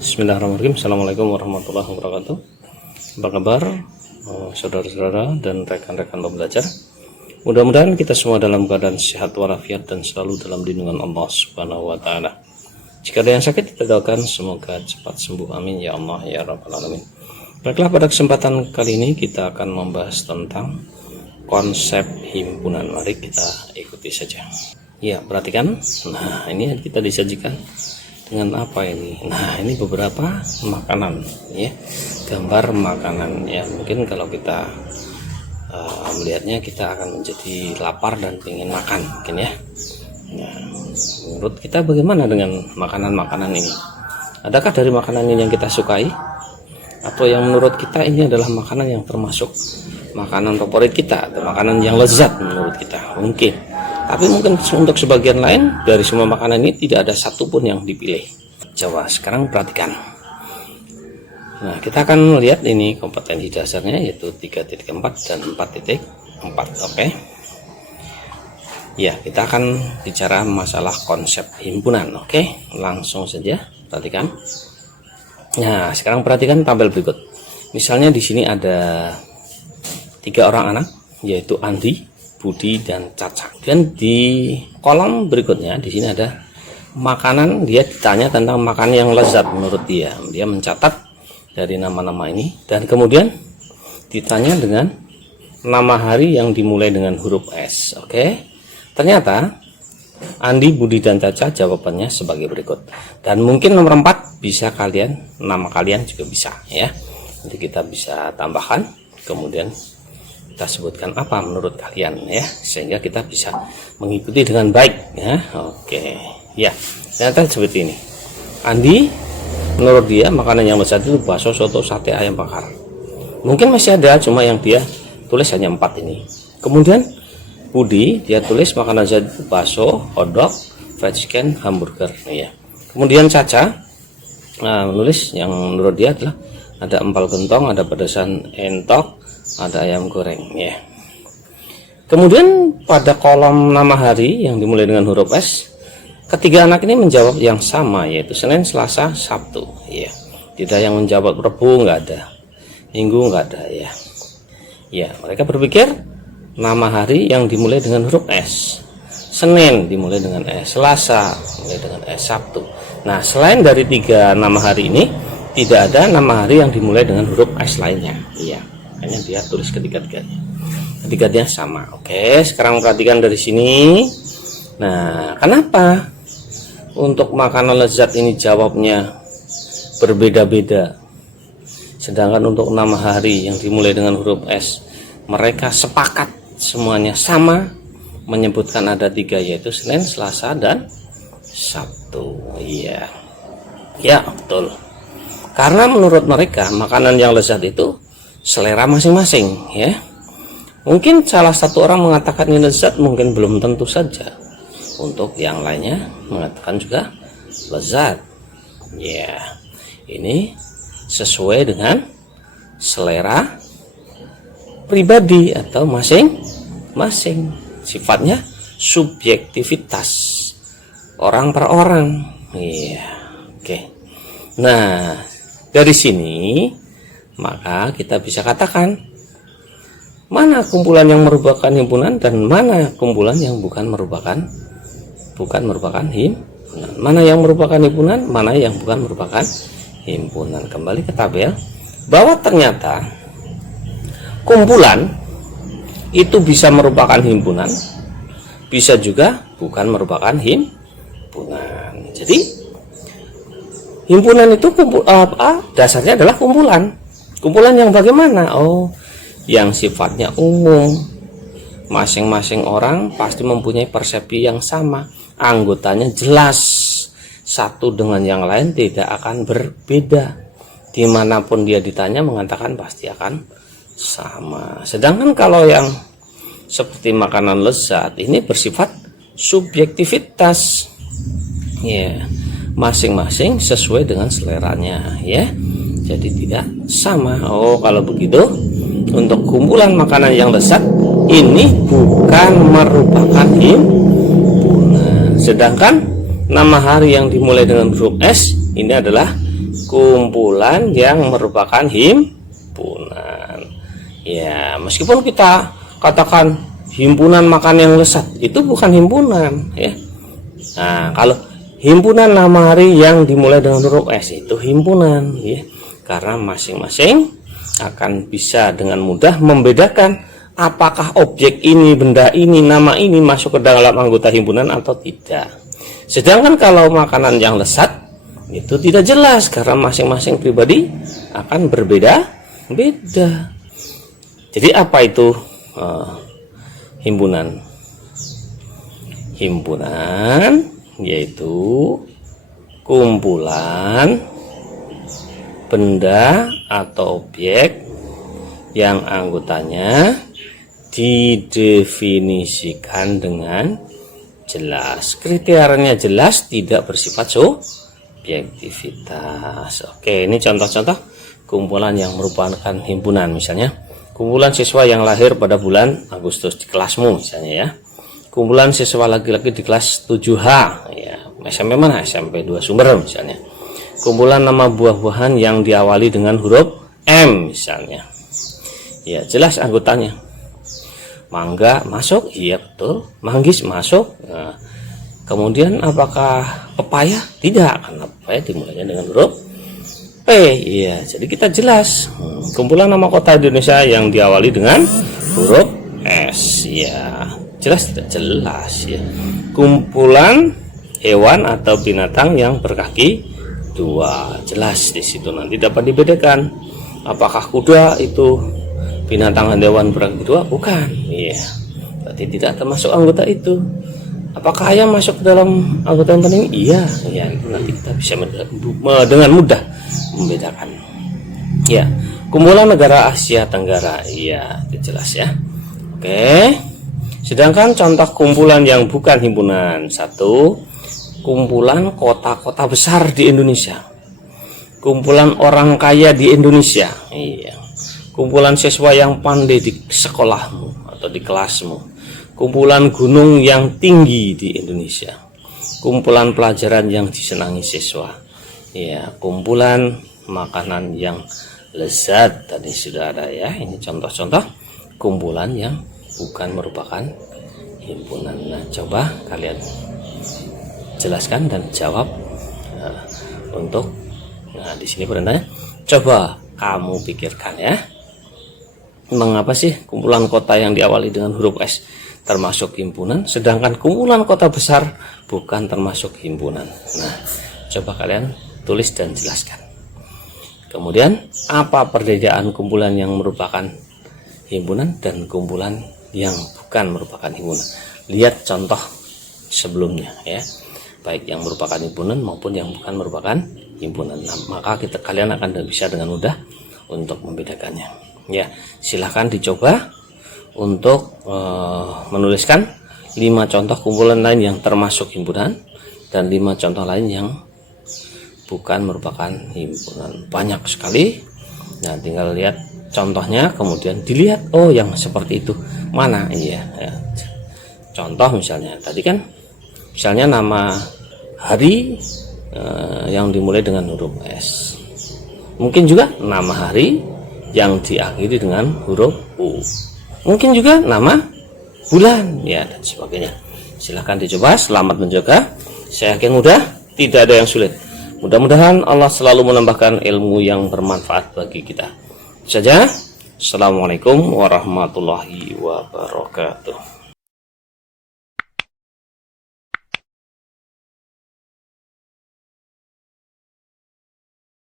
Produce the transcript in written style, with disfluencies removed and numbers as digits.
Bismillahirrahmanirrahim. Assalamualaikum warahmatullahi wabarakatuh. Apa kabar saudara-saudara dan rekan-rekan pembelajar? Mudah-mudahan kita semua dalam keadaan sehat walafiat dan selalu dalam lindungan Allah Subhanahu wa taala. Jika ada yang sakit, kita doakan semoga cepat sembuh, amin ya Allah ya rabbal alamin. Baiklah, pada kesempatan kali ini kita akan membahas tentang konsep himpunan. Mari kita ikuti saja. Ya, perhatikan. Nah, ini kita disajikan dengan apa ini? Nah, ini beberapa makanan ya, gambar makanan ya. Mungkin kalau kita melihatnya kita akan menjadi lapar dan ingin makan mungkin ya. Nah, menurut kita bagaimana dengan makanan-makanan ini? Adakah dari makanan ini yang kita sukai, atau yang menurut kita ini adalah makanan yang termasuk makanan favorit kita atau makanan yang lezat menurut kita? Mungkin, tapi mungkin untuk sebagian lain dari semua makanan ini tidak ada satupun yang dipilih. Coba sekarang perhatikan. Nah, kita akan melihat ini kompetensi dasarnya yaitu 3.4 dan 4.4. Oke. Ya, kita akan bicara masalah konsep himpunan. Oke, langsung saja perhatikan. Nah, sekarang perhatikan tabel berikut. Misalnya di sini ada 3 orang anak, yaitu Andi, Budi, dan Caca. Dan di kolom berikutnya di sini ada makanan. Dia ditanya tentang makanan yang lezat menurut dia. Dia mencatat dari nama-nama ini, dan kemudian ditanya dengan nama hari yang dimulai dengan huruf S. Oke. Ternyata Andi, Budi, dan Caca jawabannya sebagai berikut. Dan mungkin nomor 4 bisa kalian, nama kalian juga bisa ya. Jadi kita bisa tambahkan, kemudian kita sebutkan apa menurut kalian ya, sehingga kita bisa mengikuti dengan baik ya. Oke ya, ternyata seperti ini. Andi, menurut dia makanan yang lezat itu bakso, soto, sate, ayam bakar. Mungkin masih ada, cuma yang dia tulis hanya 4 ini. Kemudian Budi, dia tulis makanan lezat itu bakso, hotdog, fried chicken, hamburger ya. Kemudian Caca menulis yang menurut dia adalah ada empal gentong, ada pedasan entok, ada ayam goreng ya. Kemudian pada kolom nama hari yang dimulai dengan huruf S, ketiga anak ini menjawab yang sama, yaitu Senin, Selasa, Sabtu ya. Tidak yang menjawab Rabu, nggak ada, Minggu nggak ada ya. Ya, mereka berpikir nama hari yang dimulai dengan huruf S. Senin dimulai dengan S, Selasa dimulai dengan S, Sabtu. Nah, selain dari 3 nama hari ini, tidak ada nama hari yang dimulai dengan huruf S lainnya. Iya, hanya dia tulis ketiga-tiganya. Ketiga-tiganya sama. Oke, sekarang perhatikan dari sini. Nah, kenapa untuk makanan lezat ini jawabnya berbeda-beda, sedangkan untuk nama hari yang dimulai dengan huruf S mereka sepakat semuanya sama, menyebutkan ada 3, yaitu Senin, Selasa, dan Sabtu. Iya, ya betul. Karena menurut mereka makanan yang lezat itu selera masing-masing ya. Mungkin salah satu orang mengatakan ini lezat, mungkin belum tentu saja untuk yang lainnya mengatakan juga lezat. Ya, ini sesuai dengan selera pribadi atau masing-masing. Sifatnya subjektivitas orang per orang. Iya, oke. Nah, dari sini maka kita bisa katakan mana kumpulan yang merupakan himpunan dan mana kumpulan yang bukan merupakan himpunan. Mana yang merupakan himpunan, mana yang bukan merupakan himpunan. Kembali ke tabel, bahwa ternyata kumpulan itu bisa merupakan himpunan, bisa juga bukan merupakan himpunan. Jadi himpunan itu dasarnya adalah kumpulan. Kumpulan yang bagaimana? Oh, yang sifatnya umum. Masing-masing orang pasti mempunyai persepsi yang sama. Anggotanya jelas, satu dengan yang lain tidak akan berbeda. Dimanapun dia ditanya mengatakan pasti akan sama. Sedangkan kalau yang seperti makanan lezat ini bersifat subjektivitas ya, masing-masing sesuai dengan seleranya ya, jadi tidak sama. Oh, kalau begitu untuk kumpulan makanan yang lezat ini bukan merupakan himpunan. Sedangkan nama hari yang dimulai dengan huruf S ini adalah kumpulan yang merupakan himpunan. Ya, meskipun kita katakan himpunan makan yang lesat, itu bukan himpunan, ya. Nah, kalau himpunan nama hari yang dimulai dengan huruf S itu himpunan, ya. Karena masing-masing akan bisa dengan mudah membedakan apakah objek ini, benda ini, nama ini masuk ke dalam anggota himpunan atau tidak. Sedangkan kalau makanan yang lesat itu tidak jelas karena masing-masing pribadi akan berbeda-beda. Jadi apa itu himpunan? Himpunan yaitu kumpulan benda atau objek yang anggotanya didefinisikan dengan jelas. Kriterianya jelas, tidak bersifat subjektivitas. Oke, ini contoh-contoh kumpulan yang merupakan himpunan. Misalnya kumpulan siswa yang lahir pada bulan Agustus di kelasmu misalnya, ya. Kumpulan siswa laki-laki di kelas 7H, ya. SMP mana? SMP 2 Sumber misalnya. Kumpulan nama buah-buahan yang diawali dengan huruf M misalnya. Ya, jelas anggotanya. Mangga masuk, iya betul. Manggis masuk. Nah, kemudian apakah pepaya? Tidak, karena pepaya dimulainya dengan huruf P. Iya, jadi kita jelas. Kumpulan nama kota Indonesia yang diawali dengan huruf S. Ya, jelas tidak jelas, ya. Kumpulan hewan atau binatang yang berkaki 2, jelas di situ nanti dapat dibedakan. Apakah kuda itu binatang dan hewan berkaki 2? Bukan, iya. Berarti tidak termasuk anggota itu. Apakah ayam masuk ke dalam anggota yang penting? Iya, ya. Itu nanti kita bisa dengan mudah membedakan. Ya, kumpulan negara Asia Tenggara, iya, itu jelas ya. Oke. Sedangkan contoh kumpulan yang bukan himpunan, 1. Kumpulan kota-kota besar di Indonesia, kumpulan orang kaya di Indonesia, iya. Kumpulan siswa yang pandai di sekolahmu atau di kelasmu, kumpulan gunung yang tinggi di Indonesia, kumpulan pelajaran yang disenangi siswa, iya. Kumpulan makanan yang lezat tadi sudah ada, ya. Ini contoh-contoh kumpulan yang bukan merupakan himpunan. Nah, coba kalian jelaskan dan jawab untuk di sini perintahnya. Coba kamu pikirkan, ya. Mengapa sih kumpulan kota yang diawali dengan huruf S termasuk himpunan, sedangkan kumpulan kota besar bukan termasuk himpunan? Nah, coba kalian tulis dan jelaskan. Kemudian, apa perbedaan kumpulan yang merupakan himpunan dan kumpulan yang bukan merupakan himpunan? Lihat contoh sebelumnya, ya. Baik yang merupakan himpunan maupun yang bukan merupakan himpunan. Nah, maka kalian akan bisa dengan mudah untuk membedakannya. Ya, silahkan dicoba untuk menuliskan 5 contoh kumpulan lain yang termasuk himpunan dan 5 contoh lain yang bukan merupakan himpunan. Banyak sekali. Nah, tinggal lihat contohnya, kemudian dilihat, oh yang seperti itu mana, iya, ya. Contoh misalnya tadi kan, misalnya nama hari yang dimulai dengan huruf S. Mungkin juga nama hari yang diakhiri dengan huruf U. Mungkin juga nama bulan, ya, dan sebagainya. Silahkan dicoba. Selamat menjaga. Saya yakin mudah, tidak ada yang sulit. Mudah-mudahan Allah selalu menambahkan ilmu yang bermanfaat bagi kita. Saja. Assalamualaikum warahmatullahi wabarakatuh.